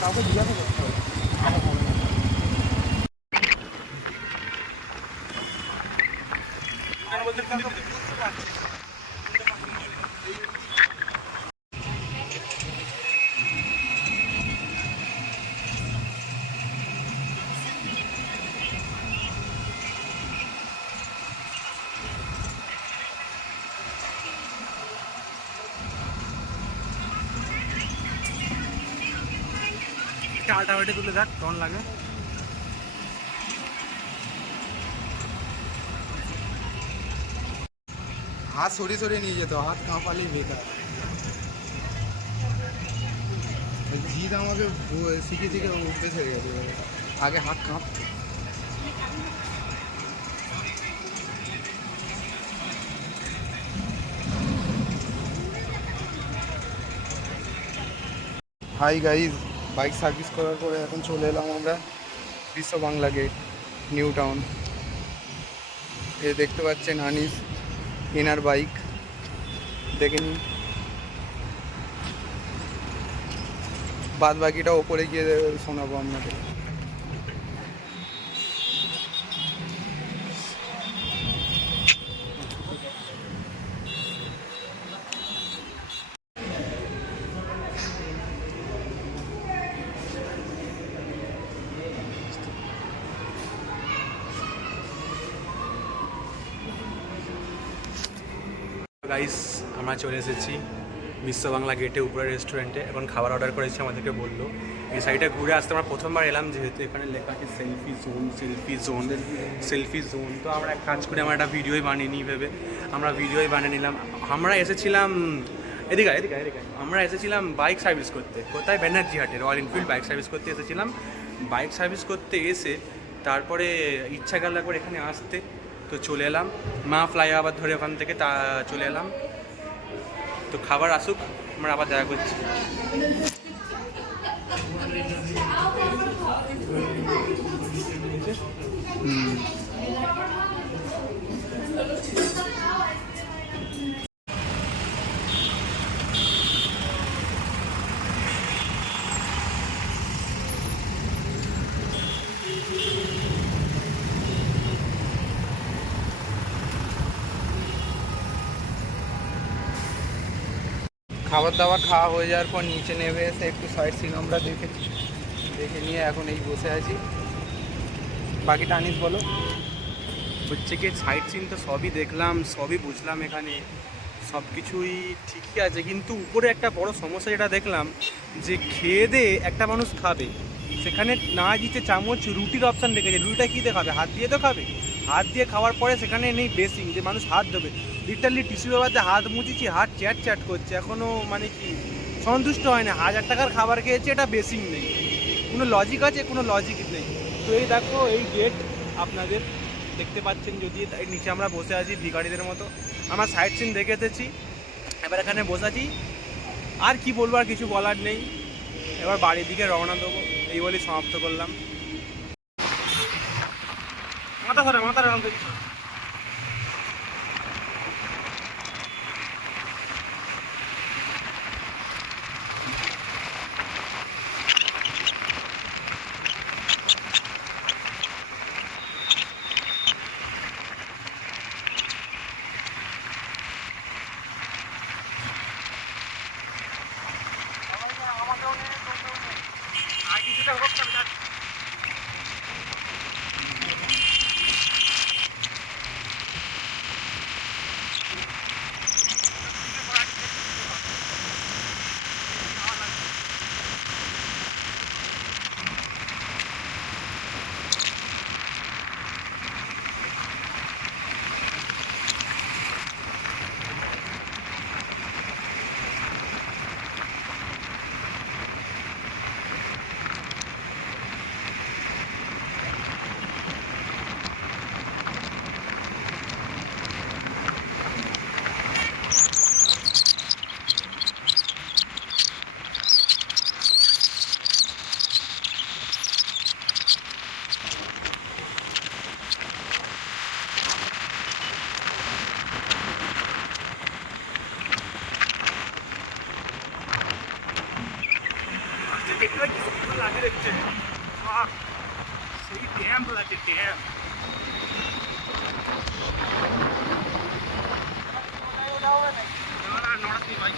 কাউকে জিজ্ঞাসা করতে হবে। আল্টারনেটে তুলে দেখ কেমন লাগে। হাত সরিয়ে সরিয়ে নিয়ে যেত, হাত কাঁপালেই বেকার। জিদ আমাকে শিখে শিখে উঠতে ছেড়ে গেছে, আগে হাত কাঁপতো। হাই গাইজ, বাইক সার্ভিস করার পরে এখন চলে এলাম আমরা বিশ্ব বাংলা গেট, নিউ টাউন। এ দেখতে পাচ্ছেন আনিস এনার বাইক, দেখে নিন। বাদ বাকিটা ওপরে গিয়ে শোনাবো আপনাদের। গাইস, আমরা চলে এসেছি বিশ্ব বাংলা গেটে উপরে রেস্টুরেন্টে। এখন খাবার অর্ডার করেছি, আমাদেরকে বললো এই সাইডে ঘুরে আসতে। আমরা প্রথমবার এলাম, যেহেতু এখানে লেখা আছে selfie zone, selfie zone, selfie zone. তো আমরা এক কাজ করে আমরা একটা ভিডিওই বানিয়ে নিই ভেবে আমরা ভিডিওই বানিয়ে নিলাম। আমরা এসেছিলাম এদিকে এদিকে এদিকে আমরা এসেছিলাম বাইক সার্ভিস করতে। কোথায়? ব্যানার্জি হাটে রয়্যাল এনফিল্ড বাইক সার্ভিস করতে এসেছিলাম। বাইক সার্ভিস করতে এসে তারপরে ইচ্ছা গেল একবার এখানে আসতে, তো চলে এলাম। মা ফ্লাইওভার ধরে ওখান থেকে তা চলে এলাম। তো খাবার আসুক, আমরা আবার দেখা করছি। খাবার দাবার খাওয়া হয়ে যাওয়ার পর নিচে নেমে এসে একটু সাইড সিন আমরা দেখেছি, দেখে নিয়ে এখন এই বসে আছি। বাকিটা আনিস বলো। হচ্ছে কি, সাইট সিন তো সবই দেখলাম, সবই বুঝলাম, এখানে সব কিছুই ঠিকই আছে, কিন্তু উপরে একটা বড় সমস্যা যেটা দেখলাম, যে খেয়ে দিয়ে একটা মানুষ খাবে, সেখানে না দিতে চামচ, রুটির অপশান রেখেছে। রুটিটা কী দিয়ে খাবে? হাত দিয়ে তো খাবে। হাত দিয়ে খাওয়ার পরে সেখানে নেই বেসিং, যে মানুষ হাত ধোবে। লিটারলি টিস্যু পেপার দিয়ে হাত মুছেছি, হাত চ্যাট চ্যাট করছে, এখনও মানে কি সন্তুষ্ট হয় না। 1000 টাকার খাবার খেয়েছে, এটা বেসিং নেই। কোনো লজিক আছে? কোনো লজিক নেই। তো এই দেখো, এই গেট আপনাদের দেখতে পাচ্ছেন, যদি এর নিচে আমরা বসে আছি ভিখারিদের মতো। আমরা সাইট সিন দেখে এসেছি, এবার এখানে বসে আছি। আর কি বলবো, আর কিছু বলার নেই। এবার বাড়ির দিকে রওনা দেবো, এই বলেই সমাপ্ত করলাম। মাথা ধরে মাথা রাখতে আর কিছুটা হোক না। গেটটা কি সুন্দর লাগে দেখতে, বাহ সেই ড্যাম লাগে ড্যাম। না না নড়াচ্ছি বাইক